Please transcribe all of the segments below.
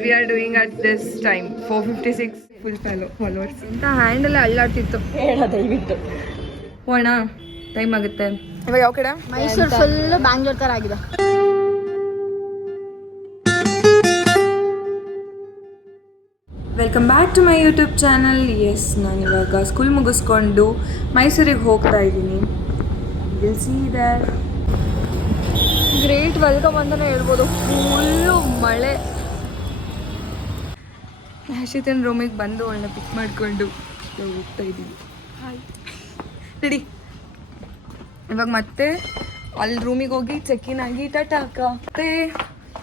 We are doing at this time 456 full followers. ಇಂತ handle ಅಳ್ಳಾಡ್ತಿತ್ತು ಹೇಳ ದಯವಿಟ್ಟು ಹೋಣ ಟೈಮ್ ಆಗುತ್ತೆ ಇವಾಗ ಯಾವ ಕಡೆ ಮೈಸೂರು ಫುಲ್ ಬ್ಯಾಂಗ್ಳೂರ್ ತರ ಆಗಿದೆ. Welcome back to my YouTube channel. Yes ನಾನಿವಾಗ ಸ್ಕೂಲ್ ಮುಗಿಸ್ಕೊಂಡು ಮೈಸೂರಿಗೆ ಹೋಗ್ತಾ ಇದ್ದೀನಿ. Will see that great welcome ಅಂತಲೇ ಹೇಳ್ಬೋದು. ಫುಲ್ಲು ಮಳೆ. ಹರ್ಷಿತನ ರೂಮಿಗೆ ಬಂದು ಅವಳನ್ನ ಪಿಕ್ ಮಾಡಿಕೊಂಡು ಹೋಗ್ತಾ ಇದ್ದೀವಿ. ಹಾಯ್ ನಡಿ. ಇವಾಗ ಮತ್ತೆ ಅಲ್ಲಿ ರೂಮಿಗೆ ಹೋಗಿ ಚೆಕ್ಕಿನ್ ಆಗಿ ಟಾಟಾ ಮತ್ತೆ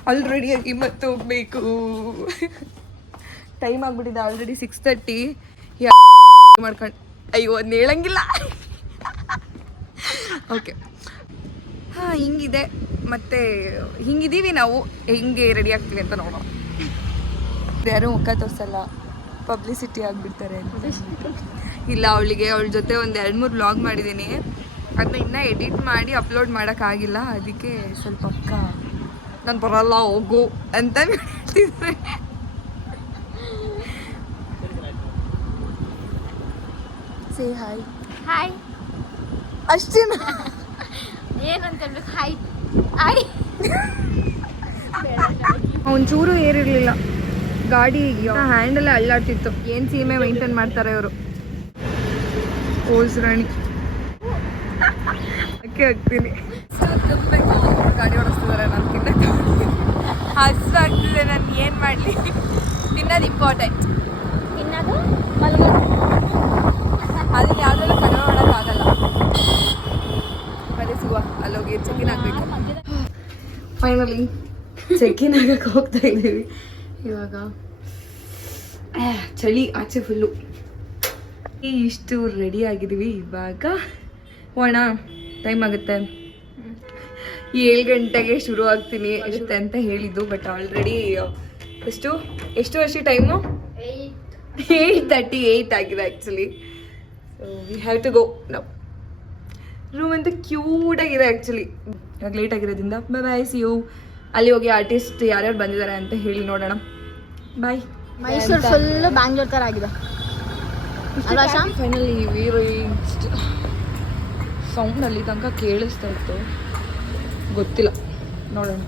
ಅಲ್ಲಿ ರೆಡಿಯಾಗಿ ಮತ್ತೆ ಹೋಗ್ಬೇಕು. ಟೈಮ್ ಆಗ್ಬಿಟ್ಟಿದೆ ಆಲ್ರೆಡಿ 6:30. ಮಾಡ್ಕೊಂಡು ಅಯ್ಯೋ ಅದನ್ನ ಹೇಳಂಗಿಲ್ಲ. ಓಕೆ ಹಾಂ ಹಿಂಗಿದೆ ಮತ್ತೆ ಹಿಂಗಿದ್ದೀವಿ ನಾವು. ಹೆಂಗೆ ರೆಡಿ ಆಗ್ತೀವಿ ಅಂತ ನೋಡೋಣ. ಯಾರೂ ಮುಖ ತೋರಿಸಲ್ಲ, ಪಬ್ಲಿಸಿಟಿ ಆಗಿಬಿಡ್ತಾರೆ. ಇಲ್ಲ ಅವಳ ಜೊತೆ ಒಂದು 2-3 ವ್ಲಾಗ್ ಮಾಡಿದ್ದೀನಿ. ಅದನ್ನ ಇನ್ನೂ ಎಡಿಟ್ ಮಾಡಿ ಅಪ್ಲೋಡ್ ಮಾಡೋಕ್ಕಾಗಿಲ್ಲ. ಅದಕ್ಕೆ ಸ್ವಲ್ಪ ಪಕ್ಕ ನಾನು ಬರಲ್ಲ ಹೋಗು ಅಂತ ಹೇಳ್ತಿದ್ರೆ. Say hi. ಹಾಯ್ ಅಷ್ಟೇನಾ? ಏನಂತ ಹೇಳ್ಬೇಕು? Hi hi. ಒಂಚೂರು ಏರಿರಲಿಲ್ಲ ಗಾಡಿ. ಹ್ಯಾಂಡಲ್ ಅಳ್ಳಾಡ್ತಿತ್ತು. ಏನು ಸೀಮೆ ಮೈಂಟೈನ್ ಮಾಡ್ತಾರೆ ಇವರು. ಓಸ್ ರಾಣಿ ಅಕ್ಕೆ ಹಾಕ್ತೀನಿ. ಗಾಡಿ ಓಡಿಸ್ತಿದ್ದಾರೆ. ನಾನು ತಿನ್ನಕ್ಕೆ ಹಸು ಆಗ್ತಿದೆ. ನಾನು ಏನು ಮಾಡಲಿ? ತಿನ್ನೋದು ಇಂಪಾರ್ಟೆಂಟ್. ತಿನ್ನೋದು ಮಲಗೋದು ಅದನ್ನ ಯಾವುದೆಲ್ಲ ಕಡಿಮೆ ಮಾಡೋಕ್ಕಾಗಲ್ಲ. ಮತ್ತೆ ಸಿಗುವ ಅಲ್ಲೋಗಿ ಚೆಕ್ಕಿನ್ ಆಗಬೇಕು. ಫೈನಲಿ ಚೆಕ್ಕಿನ್ ಆಗಕ್ಕೆ ಹೋಗ್ತಾ ಇದ್ದೀವಿ. ಇವಾಗ ಚಳಿ ಆಚೆ ಫುಲ್ಲು. ಇಷ್ಟು ರೆಡಿ ಆಗಿದ್ದೀವಿ. ಇವಾಗ ಹೋಣ ಟೈಮ್ ಆಗುತ್ತೆ. 7 ಗಂಟೆಗೆ ಶುರು ಆಗ್ತೀನಿ ಇರುತ್ತೆ ಅಂತ ಹೇಳಿದ್ದು. ಬಟ್ ಆಲ್ರೆಡಿ ಎಷ್ಟು ಟೈಮು 8:38 ಆಗಿದೆ actually. So we have to go ನಾವು. ರೂಮ್ ಅಂತ ಕ್ಯೂಟಾಗಿದೆ ಆ್ಯಕ್ಚುಲಿ. ಇವಾಗ ಲೇಟ್ ಆಗಿರೋದ್ರಿಂದ ಬೈ ಸಿ ಯು. ಅಲ್ಲಿ ಹೋಗಿ ಆರ್ಟಿಸ್ಟ್ ಯಾರ್ಯಾರು ಬಂದಿದ್ದಾರೆ ಅಂತ ಹೇಳಿ ನೋಡೋಣ. ಬಾಯ್. ಮೈಸೂರು ಫುಲ್ ಬ್ಯಾಂಗ್ಳೂರ್ ತರ ಆಗಿದೆ. Finally we reached. ಸೌಂಡ್ ಅಲ್ಲಿ ತನಕ ಕೇಳಿಸ್ತಾ ಇತ್ತು, ಗೊತ್ತಿಲ್ಲ, ನೋಡೋಣ.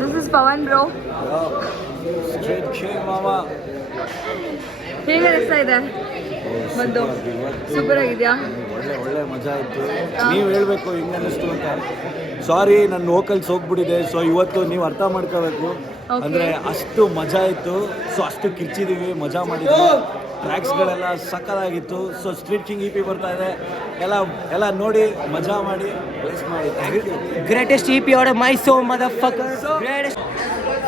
This is Pawan bro. ಹೇಗೆ ಅನಿಸ್ತಾ ಇದೆ? ಬಂದು ಸೂಪರ್ ಆಗಿದೆಯಾ? ಒಳ್ಳೆ ಮಜಾ ಇತ್ತು. ನೀವು ಹೇಳ್ಬೇಕು ಹಿಂಗೆ ಅನ್ನಿಸ್ತು ಅಂತ. ಸಾರಿ ನನ್ನ ವೋಕಲ್ಸ್ ಹೋಗ್ಬಿಟ್ಟಿದೆ. ಸೊ ಇವತ್ತು ನೀವು ಅರ್ಥ ಮಾಡ್ಕೋಬೇಕು. ಅಂದರೆ ಅಷ್ಟು ಮಜಾ ಇತ್ತು. ಸೊ ಅಷ್ಟು ಕಿರ್ಚಿದ್ದೀವಿ, ಮಜಾ ಮಾಡಿದ್ವಿ. ಟ್ರ್ಯಾಕ್ಸ್ಗಳೆಲ್ಲ ಸಕ್ಕತ್ತಾಗಿತ್ತು. ಸೊ ಸ್ಟ್ರೀಟ್ ಕಿಂಗ್ EP ಬರ್ತಾ ಇದೆ. ಎಲ್ಲ ನೋಡಿ ಮಜಾ ಮಾಡಿ ಪ್ಲೇಸ್ ಮಾಡಿ. Greatest EP are my so mother fucker. Greatest.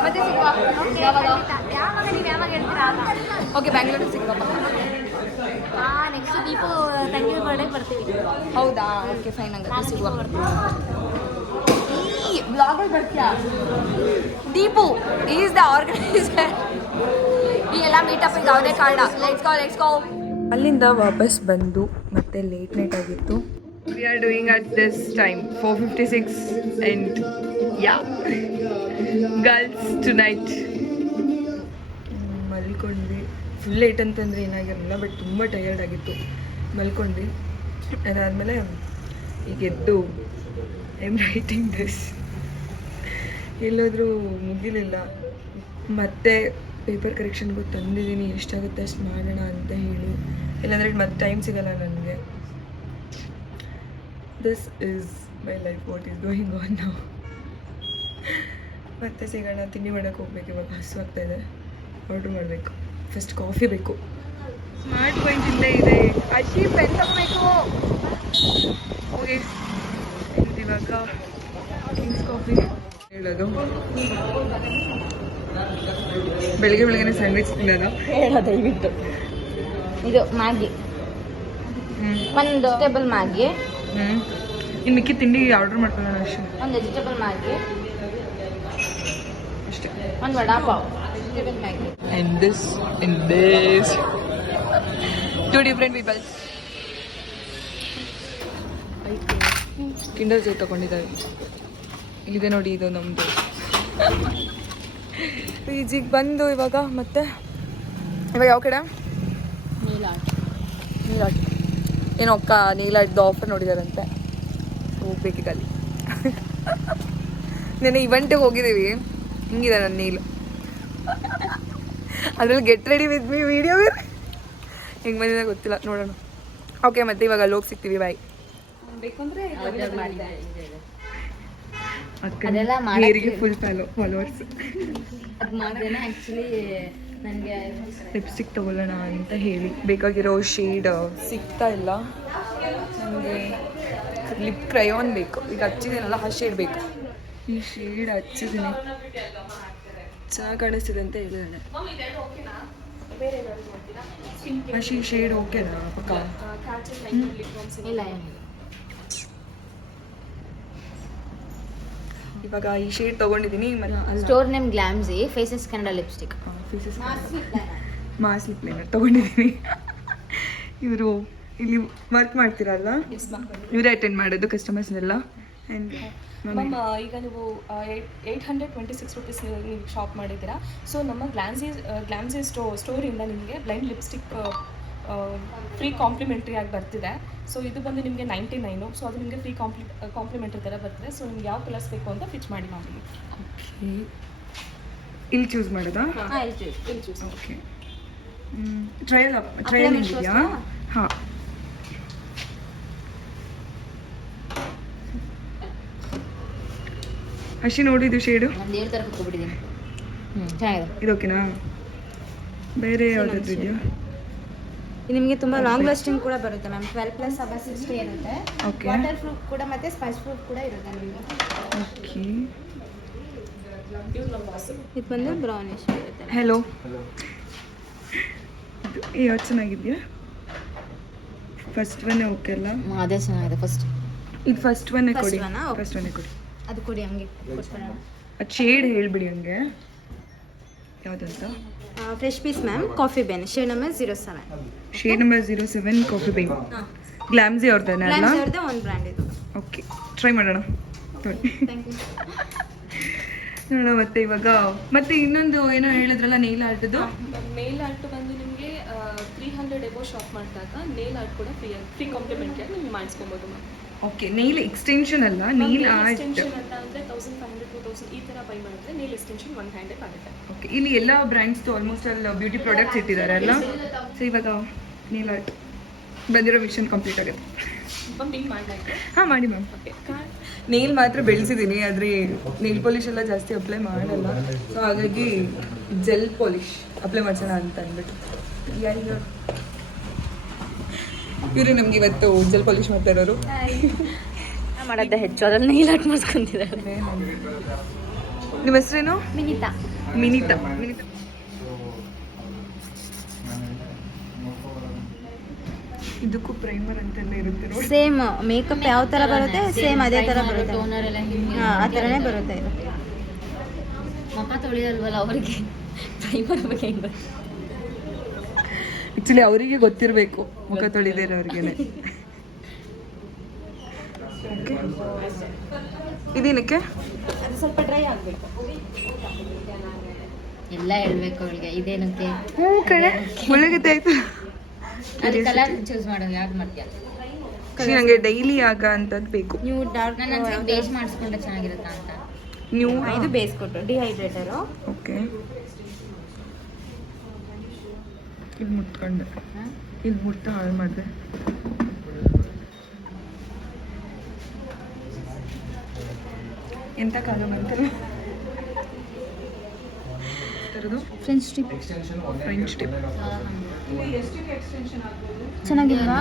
ಮತ್ತೆ ಸಿಗುವ ಓಕೆ. ಬ್ಯಾಂಗ್ಳೂರಿಗೆ ಸಿಗುವ. ನೆಕ್ಸ್ಟ್ ದೀಪು ತಂಗಿ ಬರ್ಡೇ ಬರ್ತೀವಿ. ಹೌದಾ? Okay fine. ಹಂಗಾದ್ರೆ ಸಿಗುವ. ಈ ಬ್ಲಾಗಲ್ಲಿ ಬರ್ತೀಯಾ? Deepu is the organiser. ಈ ಎಲ್ಲ ಮೀಟಪ್ ಯಾವುದೇ ಕಾರಣ. Let's go. ಅಲ್ಲಿಂದ ವಾಪಸ್ ಬಂದು ಮತ್ತೆ ಲೇಟ್ ನೈಟ್ ಆಗಿತ್ತು. We are doing at this time 4:56 and yeah girls tonight. ಮಲ್ಕೊಂಡ್ವಿ. ಫುಲ್ ಲೇಟ್ ಅಂತಂದರೆ ಏನಾಗಿರಲಿಲ್ಲ, ಬಟ್ ತುಂಬ ಟಯರ್ಡ್ ಆಗಿತ್ತು. ಮಲ್ಕೊಂಡ್ವಿ. ಅದಾದಮೇಲೆ ಈಗ ಎದ್ದು ಐ ಆಮ್ ರೈಟಿಂಗ್ ದಿಸ್. ಎಲ್ಲೋದ್ರೂ ಮುಗಿಲಿಲ್ಲ. ಮತ್ತೆ ಪೇಪರ್ ಕರೆಕ್ಷನ್ಗೂ ತಂದಿದ್ದೀನಿ. ಎಷ್ಟಾಗುತ್ತೆ ಅಷ್ಟು ಮಾಡೋಣ ಅಂತ ಹೇಳಿ. ಇಲ್ಲಾಂದರೆ ಮತ್ತೆ ಟೈಮ್ ಸಿಗಲ್ಲ ನನಗೆ. This is my life. What is going on now. ಮತ್ತೆ ಸಿಗೋಣ. ತಿಂಡಿ ಮಾಡೋಕ್ಕೆ ಹೋಗ್ಬೇಕು. ಇವಾಗ ಹಸು ಆಗ್ತಾ ಇದೆ. ಆರ್ಡ್ರ್ ಮಾಡಬೇಕು. ಫಸ್ಟ್ ಕಾಫಿ ಬೇಕು. ಸ್ಮಾರ್ಟ್ ಪಾಯಿಂಟ್ ಇಲ್ಲೇ ಇದೆ. ಅಶಿ ಪೆನ್ ತಗೋಬೇಕು. ಹೋಗಿ ಇವಾಗ ಕಿಂಗ್ಸ್ ಕಾಫಿ ಹೇಳೋದು. ಬೆಳಗ್ಗೆ ಸ್ಯಾಂಡ್ವಿಚ್ ತಿನ್ನೋದು. ಹೇಳ ದಯವಿಟ್ಟು. ಇದು ಮ್ಯಾಗಿ, ಒಂದು ವೆಜಿಟೇಬಲ್ ಮ್ಯಾಗಿ. ಇನ್ನು ಮಿಕ್ಕಿ ತಿಂಡಿ ಆರ್ಡ್ರ್ ಮಾಡ್ಕೊಳ್ಳೋಣ ಅಷ್ಟೇ. ಒಂದು ವೆಜಿಟೇಬಲ್ ಮ್ಯಾಗಿ ಅಷ್ಟೇ. ಒಂದು vada pav. vegetable Maggi. and this and this. Two different people. Kinder Joy ತಗೊಂಡಿದ್ದಾರೆ. ಇಲ್ಲಿದೆ ನೋಡಿ, ಇದು ನಮ್ಮದು ಪಿ.ಜಿಗೆ ಬಂದು ಇವಾಗ ಯಾವ ಕಡೆ ನೀಲಾಟ್ ಏನೋ ಅಕ್ಕ ನೀಲಾಟ್ದು ಆಫರ್ ನೋಡಿದಾರಂತೆ, ಹೋಗ್ಬೇಕೀಗ ಅಲ್ಲಿ. ನೆನ್ನೆ ಇವೆಂಟಿಗೆ ಹೋಗಿದ್ದೀವಿ, ಹಿಂಗಿದೆ ನನ್ನ ನೀಲು. ಅದ್ರಲ್ಲಿ get ready with me video ಹೆಂಗೆ ಬಂದಿದೆ ಗೊತ್ತಿಲ್ಲ, ನೋಡೋಣ. ಓಕೆ, ಮತ್ತೆ ಇವಾಗ ಅಲ್ಲಿ ಹೋಗಿ ಸಿಗ್ತೀವಿ. ಬಾಯ್. ಬೇಕಂದ್ರೆ ಹೇರಿಗೆ ಫುಲ್ ಫಾಲೋವರ್ಸ್. ಅದು ಮಾಡಿದ್ರೆ ಆ್ಯಕ್ಚುಲಿ ನನಗೆ ಲಿಪ್ಸ್ಟಿಕ್ ತೊಗೊಳ್ಳೋಣ ಅಂತ ಹೇಳಿ ಬೇಕಾಗಿರೋ ಶೇಡ್ ಸಿಗ್ತಾ ಇಲ್ಲ ನನಗೆ. ಲಿಪ್ ಕ್ರಯಾನ್ ಬೇಕು, ಈಗ ಹಚ್ಚಿದ್ದೀನಲ್ಲ ಆ ಶೇಡ್ ಬೇಕು. ಈ ಶೇಡ್ ಹಚ್ಚಿದ್ದೀನಿ, ಚೆನ್ನಾಗಿ ಕಾಣಿಸ್ತಿದೆ ಅಂತ ಹೇಳಿದ್ದಾನೆ. ಈ ಶೇಡ್ ಓಕೆನಾ ಪಕ್ಕ? ಇಲ್ಲ. ಇವಾಗ ಈ ಶೇಡ್ ತೊಗೊಂಡಿದ್ದೀನಿ. ಸ್ಟೋರ್ ನೇಮ್ ಗ್ಲಾಮ್ಸಿ ಫೇಸಸ್ ಕನ್ನಡ ಲಿಪ್ಸ್ಟಿಕ್. ಮಾಸ್ ಲಿಪ್ ಲೈನರ್ ತೊಗೊಂಡಿದ್ದೀನಿ. ಇವರು ಇಲ್ಲಿ ವರ್ಕ್ ಮಾಡ್ತೀರಲ್ಲ, ಇವರೇ ಅಟೆಂಡ್ ಮಾಡೋದು ಕಸ್ಟಮರ್ಸ್ನೆಲ್ಲ. ಆ್ಯಂಡ್ ಮ್ಯಾಮ್, ಈಗ ನೀವು 826 ರುಪೀಸ್ ನೀವು ಶಾಪ್ ಮಾಡಿದ್ದೀರಾ. ಸೊ ನಮ್ಮ ಗ್ಲಾಮ್ಸಿ ಸ್ಟೋರಿಂದ ನಿಮಗೆ ಬ್ಲೈಂಡ್ ಲಿಪ್ಸ್ಟಿಕ್ ಫ್ರೀ ಕಾಂಪ್ಲಿಮೆಂಟ್ರಿ ಆಗಿ ಬರ್ತಿದೆ. ಸೊ ಇದು ಬಂದು ನಿಮಗೆ 99. ಸೊ ಅದು ನಿಮಗೆ ಫ್ರೀ ಕಾಂಪ್ಲಿಮೆಂಟ್ರಿ ಥರ ಬರ್ತಿದೆ. ಸೊ ನಿಮ್ಗೆ ಯಾವ ಕಲರ್ಸ್ ಬೇಕು ಅಂತ ಫಿಚ್ ಮಾಡಿ ಮಾಡಿ. ಓಕೆ, ಇಲ್ಲಿ ಚೂಸ್ ಮಾಡೋದಾ? ಇಲ್ಲಿ ಚೂಸ್. ಓಕೆ, ಟ್ರಯಲ್ ಇದೆಯಾ? ಹಾಂ, ಅಷ್ಟೇ ನೋಡಿದ್ದು ಶೇಡು. ನಾನು ದೇವ್ರ ಥರ ಕುತ್ಕೊಬಿಟ್ಟಿದ್ದೀನಿ. ಚೆನ್ನಾಗಿದೆ. ಇದು ಓಕೆನಾ? ಬೇರೆ ಯಾವುದಾದ್ರು ಇದೆಯಾ? ನಿಮಗೆ ತುಂಬ ಲಾಂಗ್ ಲಾಸ್ಟಿಂಗ್ ಕೂಡ ಬರುತ್ತೆ ಮ್ಯಾಮ್. 12+ ಅವರ್ಸ್ ಸ್ಟೇ ಇರುತ್ತೆ. ಓಕೆ, ವಾಟರ್ ಪ್ರೂಫ್ ಕೂಡ ಮತ್ತು ಸ್ಪೈಸ್ ಪ್ರೂಫ್ ಕೂಡ ಇರುತ್ತೆ ನಿಮಗೆ. ಓಕೆ. ಇದು ಬಂದು ಬ್ರೌನಿಶ್ ಇರುತ್ತೆ. ಹಲೋ, ಯಾವ್ದು ಚೆನ್ನಾಗಿದೆಯಾ? ಫಸ್ಟ್ ಒನ್ನೇ ಓಕೆ ಅಲ್ಲ? ಅದೇ ಚೆನ್ನಾಗಿದೆ. ಇದು ಫಸ್ಟ್ ಒನ್ನೇ ಕೊಡಿ. First one ಆ? ಫಸ್ಟ್ ಒನ್ನೇ ಕೊಡಿ. ಅದು ಕೊಡಿ, ಹಂಗೆ ಕೊಟ್ಬಿಡೋಣ. ಅದು ಶೇಡ್ ಹೇಳ್ಬಿಡಿ ಹಂಗೆ, ಯಾವುದಂತ? Fresh peace ma'am, coffee bean, shade number 07. Shade number 07 coffee bean. ಗ್ಲಾಮ್ಸಿ ಅವ್ರದ್ದಾನೆ ಅಲ್ಲ? ಗ್ಲಾಮ್ಸ್ ಅವ್ರದ್ದು ಒಂದು ಬ್ರ್ಯಾಂಡ್ ಇದು. ಓಕೆ, ಟ್ರೈ ಮಾಡೋಣ. Thank you. ನೋಡೋಣ. ಮತ್ತೆ ಇನ್ನೊಂದು ಏನೋ ಹೇಳಿದ್ರಲ್ಲ, ನೇಲ್ ಆರ್ಟ್ದು. ನೇಲ್ ಆರ್ಟ್ ಬಂದು ನಿಮಗೆ 300 ಎಬೋ ಶಾಪ್ ಮಾಡಿದಾಗ ನೇಲ್ ಆರ್ಟ್ ಕೂಡ ಫ್ರೀ ಕಾಂಪ್ಲಿಮೆಂಟ್ರಿ ಆಗಿ ನೀವು ಮಾಡಿಸ್ಕೊಬೋದು ಮ್ಯಾಮ್. ಓಕೆ, ನೇಲ್ ಎಕ್ಸ್ಟೆನ್ಷನ್ ಅಲ್ಲ, ನೇಲ್ ಆರ್ಟ್. ಎಕ್ಸ್ಟೆನ್ಷನ್ ಅಂತ ಅಂದರೆ 1500 2000 ಈ ಥರ ಬೈ ಮಾಡಿದ್ರೆ ನೇಲ್ ಎಕ್ಸ್ಟೆನ್ಷನ್ 1 ಹ್ಯಾಂಡಲ್ ಆಗುತ್ತೆ. ಓಕೆ, ಇಲ್ಲಿ ಎಲ್ಲ ಬ್ರ್ಯಾಂಡ್ಸ್ದು ಆಲ್ಮೋಸ್ಟ್ ಅಲ್ಲಿ ಬ್ಯೂಟಿ ಪ್ರಾಡಕ್ಟ್ಸ್ ಇಟ್ಟಿದ್ದಾರೆ ಅಲ್ಲ? ಸೊ ಇವಾಗ ನೇಲ್ ಆರ್ಟ್ ಬಂದಿರೋ ಮಿಷನ್ ಕಂಪ್ಲೀಟ್ ಆಗುತ್ತೆ. ಮ್ಯಾಮ್ ನೇಲ್ ಮಾಡಲಾಯ್ತು? ಹಾಂ, ಮಾಡಿ ಮ್ಯಾಮ್. ಓಕೆ, ನೇಲ್ ಮಾತ್ರ ಬೆಳೆಸಿದ್ದೀನಿ, ಆದರೆ ನೇಲ್ ಪಾಲಿಶ್ ಎಲ್ಲ ಜಾಸ್ತಿ ಅಪ್ಲೈ ಮಾಡಲ್ಲ. ಸೊ ಹಾಗಾಗಿ ಜೆಲ್ ಪಾಲಿಶ್ ಅಪ್ಲೈ ಮಾಡ್ಸೋಣ ಅಂತ ಅಂದ್ಬಿಟ್ಟು. ಇವರು ನಮ್ಗೆ ಇವತ್ತು ಜೆಲ್ ಪಾಲಿಶ್ ಮಾಡ್ತಾ ಇರೋರು. ಮಾಡೋದೇ ಹೆಚ್ಚು, ಅದ್ರಲ್ಲಿ ನೈಲ್ ಆರ್ಟ್ ಮಾಡಿಸ್ಕೊಂತಿದ್ದಾರೆ. ನಿಮ್ಮ ಹೆಸರೇನು? ವಿನಿತಾ. ಮಿನಿತಾ. ಇದಕ್ಕೂ ಪ್ರೈಮರ್ ಅಂತೆಲ್ಲ ಇರುತ್ತೆ ನೋಡಿ. ಸೇಮ್ ಮೇಕಪ್ ಯಾವ ಥರ ಬರುತ್ತೆ ಸೇಮ್ ಅದೇ ಥರ ಬರುತ್ತೆ. ಹಾಂ, ಆ ಥರನೇ ಬರುತ್ತೆ ಇದು. ಮುಖ ತೊಳಿಯಲ್ವಲ್ಲ ಅವರಿಗೆ ಪ್ರೈಮರ್ ಬಗ್ಗೆ ಹೆಂಗೆ ಬರುತ್ತೆ? ಆ್ಯಕ್ಚುಲಿ ಅವರಿಗೆ ಗೊತ್ತಿರಬೇಕು, ಮುಖ ತೊಳಿದಿರೋರಿಗೇನೆ. ಓಕೆ, ಇದೇನಕ್ಕೆ? ಅದು ಸ್ವಲ್ಪ ಡ್ರೈ ಆಗಬೇಕು. ಎಲ್ಲ ಹೇಳ್ಬೇಕು ಅವಳಿಗೆ. ಇದೇನಕ್ಕೆ? ಹ್ಞೂ ಕಡೆ ಒಳಗತ್ತೆ ಆಯ್ತು. ಅದು ಕಲರ್ ಚೂಸ್ ಮಾಡೋದು ಯಾವ್ದು ಮಾಡ್ತೀಯ? ನನಗೆ ಡೈಲಿ ಆಗ ಅಂತದ್ದು ಬೇಕು. ನೀವು ಡಾರ್ಕ್ ನನ್ನ ಬೇಸ್ ಮಾಡಿಸ್ಕೊಂಡ್ರೆ ಚೆನ್ನಾಗಿರುತ್ತಾ ಅಂತ. ನೀವು ಇದು ಬೇಸ್ ಕೊಟ್ಟು ಡಿಹೈಡ್ರೇಟರು. ಓಕೆ, ಇಲ್ಲಿ ಮುಟ್ಕೊಂಡೆ, ಇಲ್ಲಿ ಮುಟ್ಟ ಹಾಳು ಮಾಡಿದೆ. ಎಂತ ಕಾಲ ಬಂತಲ್ಲ ಥರದ್ದು ಫ್ರೆಂಚ್ ಟಿಪ್. ಫ್ರೆಂಚ್ ಟಿಪ್ ಚೆನ್ನಾಗಿಲ್ವಾ?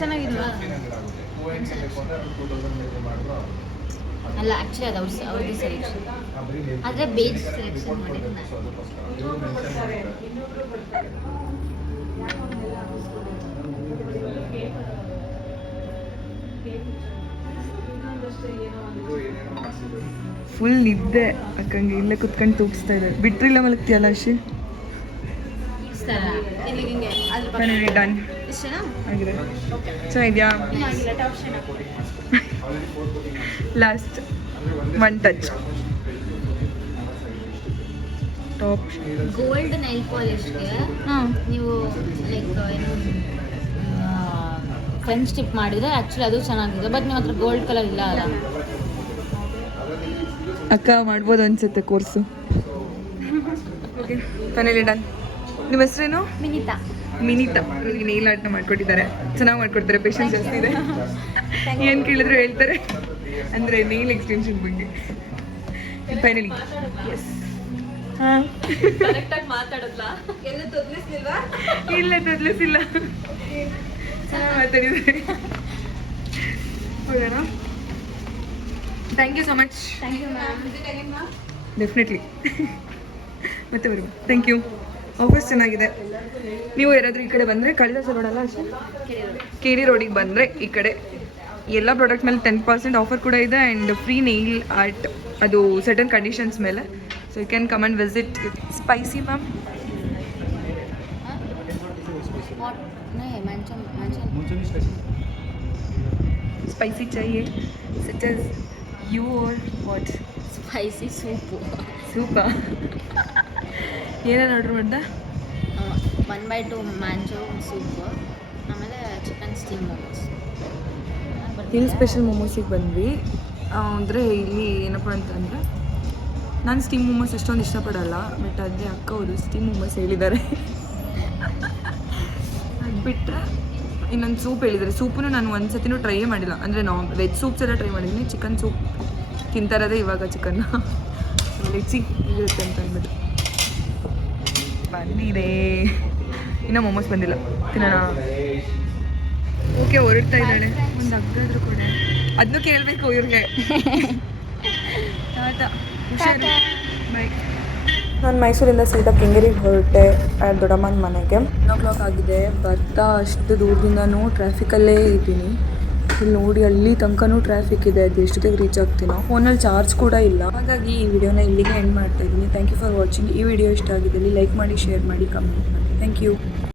ಚೆನ್ನಾಗಿಲ್ವಾ? ಅಲ್ಲ, ಆ್ಯಕ್ಚುಲಿ ಅದು ಅವ್ರದ್ದು ಸೆಲೆಕ್ಷನ್. ಆದರೆ ಬೇಜ್ ಸೆಲೆಕ್ಷನ್ ಮಾಡಿದ್ದೆ. ಫುಲ್ ನಿದ್ದೆ ಅಕ್ಕಂಗೆ ಇಲ್ಲೇ ಕುತ್ಕೊಂಡು ತೂಗಿಸ್ತಾ ಇದ್ದಾರೆ. ಬಿಟ್ರಿಲ್ಲ ಮಲಗ್ತೀಯಲ್ಲ ಅಶಿ? ಫೈನಲಿ ಡನ್ ಆಗಿದೆ. ಚೆನ್ನಾಗಿದೆಯಾ? Last one touch top. Gold nail ಪಾಲಿಶ್ಗೆ ನೀವು ಲೈಕ್ ಫ್ರೆಂಚ್ ಟಿಪ್ ಮಾಡಿದ್ರೆ ಆ್ಯಕ್ಚುಲಿ ಅದು ಚೆನ್ನಾಗಿದೆ. ಬಟ್ ನಿಮ್ಮ ಹತ್ರ ಗೋಲ್ಡ್ ಕಲರ್ ಇಲ್ಲ ಅಲ್ಲ? ಅಕ್ಕ ಮಾಡ್ಬೋದು ಅನ್ಸುತ್ತೆ ಕೋರ್ಸು. Okay finally done. ನಿಮ್ಮ ಹೆಸರೇನು? ಮಿನಿತಾ. ಮಿನಿತಾ. ನನಗೆ ನೇಲ್ ಆರ್ಟ್ನ ಮಾಡ್ಕೊಟ್ಟಿದ್ದಾರೆ. ಚೆನ್ನಾಗಿ ಮಾಡ್ಕೊಡ್ತಾರೆ, ಪೇಷನ್ಸ್ ಜಾಸ್ತಿ ಇದೆ. ಏನು ಕೇಳಿದ್ರು ಹೇಳ್ತಾರೆ, ಅಂದರೆ ನೇಲ್ ಎಕ್ಸ್ಟೆನ್ಷನ್ ಬಗ್ಗೆ. Finally yes. ಹಾಂ ಕರೆಕ್ಟಾಗಿ ಮಾತಾಡೋದ್ಲ? ಇಲ್ಲ ತೊದಲಿಸಿಲ್ಲ. ಚೆನ್ನಾಗಿ ಮಾತಾಡಿದ್ದಾರೆ. ಹೌದಾ? Thank you so much. Thank you ma'am. Definitely ಮತ್ತೆ ಬರುವ. Thank you. ಆಫರ್ಸ್ ಚೆನ್ನಾಗಿದೆ. ನೀವು ಯಾರಾದರೂ ಈ ಕಡೆ ಬಂದರೆ ಕಾಳಿದಾಸ ರೋಡಲ್ಲ ಅಷ್ಟೇ, KD ರೋಡಿಗೆ ಬಂದರೆ ಈ ಕಡೆ ಎಲ್ಲ ಪ್ರಾಡಕ್ಟ್ ಮೇಲೆ 10% ಆಫರ್ ಕೂಡ ಇದೆ ಆ್ಯಂಡ್ ಫ್ರೀ ನೇಲ್ ಆರ್ಟ್, ಅದು ಸರ್ಟನ್ ಕಂಡೀಷನ್ಸ್ ಮೇಲೆ. So you can come and visit. Spicy ma'am? Spicy चाहिए such as you or what? Spicy soup. ಸೂಪಾ? ಏನೇನು ಆರ್ಡ್ರ್ ಮಾಡ್ದೆ? 1/2 ಮ್ಯಾಂಚೋ ಸೂಪು, ಆಮೇಲೆ ಚಿಕನ್ ಸ್ಟೀಮ್ ಮೋಮೋಸ್. ಇಲ್ಲಿ ಸ್ಪೆಷಲ್ ಮೊಮೋಸಿಗೆ ಬಂದ್ವಿ. ಅಂದರೆ ಇಲ್ಲಿ ಏನಪ್ಪ ಅಂತಂದರೆ, ನಾನು ಸ್ಟೀಮ್ ಮೊಮೋಸ್ ಅಷ್ಟೊಂದು ಇಷ್ಟಪಡಲ್ಲ, ಬಟ್ ಅದೇ ಅಕ್ಕ ಅವರು ಸ್ಟೀಮ್ ಮೊಮೋಸ್ ಹೇಳಿದ್ದಾರೆ. ಅದು ಬಿಟ್ಟರೆ ಇನ್ನೊಂದು ಸೂಪ್ ಹೇಳಿದ್ದಾರೆ. ಸೂಪನ್ನು ನಾನು ಒಂದು ಸತಿನೂ ಟ್ರೈ ಮಾಡಿಲ್ಲ. ಅಂದರೆ ವೆಜ್ ಸೂಪ್ಸ್ ಎಲ್ಲ ಟ್ರೈ ಮಾಡಿದ್ದೀನಿ, ಚಿಕನ್ ಸೂಪ್ ತಿಂತಾರದೇ ಇವಾಗ ಚಿಕನ್ನ. ಲೆಟ್ಸಿ ಇರುತ್ತೆ ಅಂತ ಅಂದ್ಬಿಟ್ಟು ಬಂದಿದೆ. ಇನ್ನೂ ಮೊಮೋಸ್ ಬಂದಿಲ್ಲ, ತಿನ್ನೋಣ. ಓಕೆ ಹೊರಡ್ತಾ ಇದ್ದಾಳೆ. ಒಂದು ಅಗ್ರಾದ್ರೂ ಕೂಡ ಅದನ್ನೂ ಕೇಳಬೇಕು ಇವ್ರಿಗೆ. ಹುಷಾರು. ಬಾಯ್. ನಾನು ಮೈಸೂರಿಂದ ಸೀದಾ ಕೆಂಗೇರಿಗೆ ಹೊರಟೆ ದೊಡ್ಡಮ್ಮನ ಮನೆಗೆ. 9 ಆಗಿದೆ. ಬರ್ತಾ ಅಷ್ಟು ದೂರದಿಂದನೂ ಟ್ರಾಫಿಕಲ್ಲೇ ಇದ್ದೀನಿ. ಇಲ್ಲಿ ನೋಡಿ ಅಲ್ಲಿ ತನಕನೂ ಟ್ರಾಫಿಕ್ ಇದೆ. ಅದು ಎಷ್ಟೊತ್ತಿಗೆ ರೀಚ್ ಆಗ್ತೀನೋ. ಫೋನಲ್ಲಿ ಚಾರ್ಜ್ ಕೂಡ ಇಲ್ಲ. ಹಾಗಾಗಿ ಈ ವಿಡಿಯೋನ ಇಲ್ಲಿಗೆ ಎಂಡ್ ಮಾಡ್ತಾ ಇದ್ದೀನಿ. Thank you for watching. ಈ ವಿಡಿಯೋ ಇಷ್ಟ ಆಗಿದ್ದಲ್ಲಿ ಲೈಕ್ ಮಾಡಿ, ಶೇರ್ ಮಾಡಿ, ಕಮೆಂಟ್ ಮಾಡಿ. Thank you.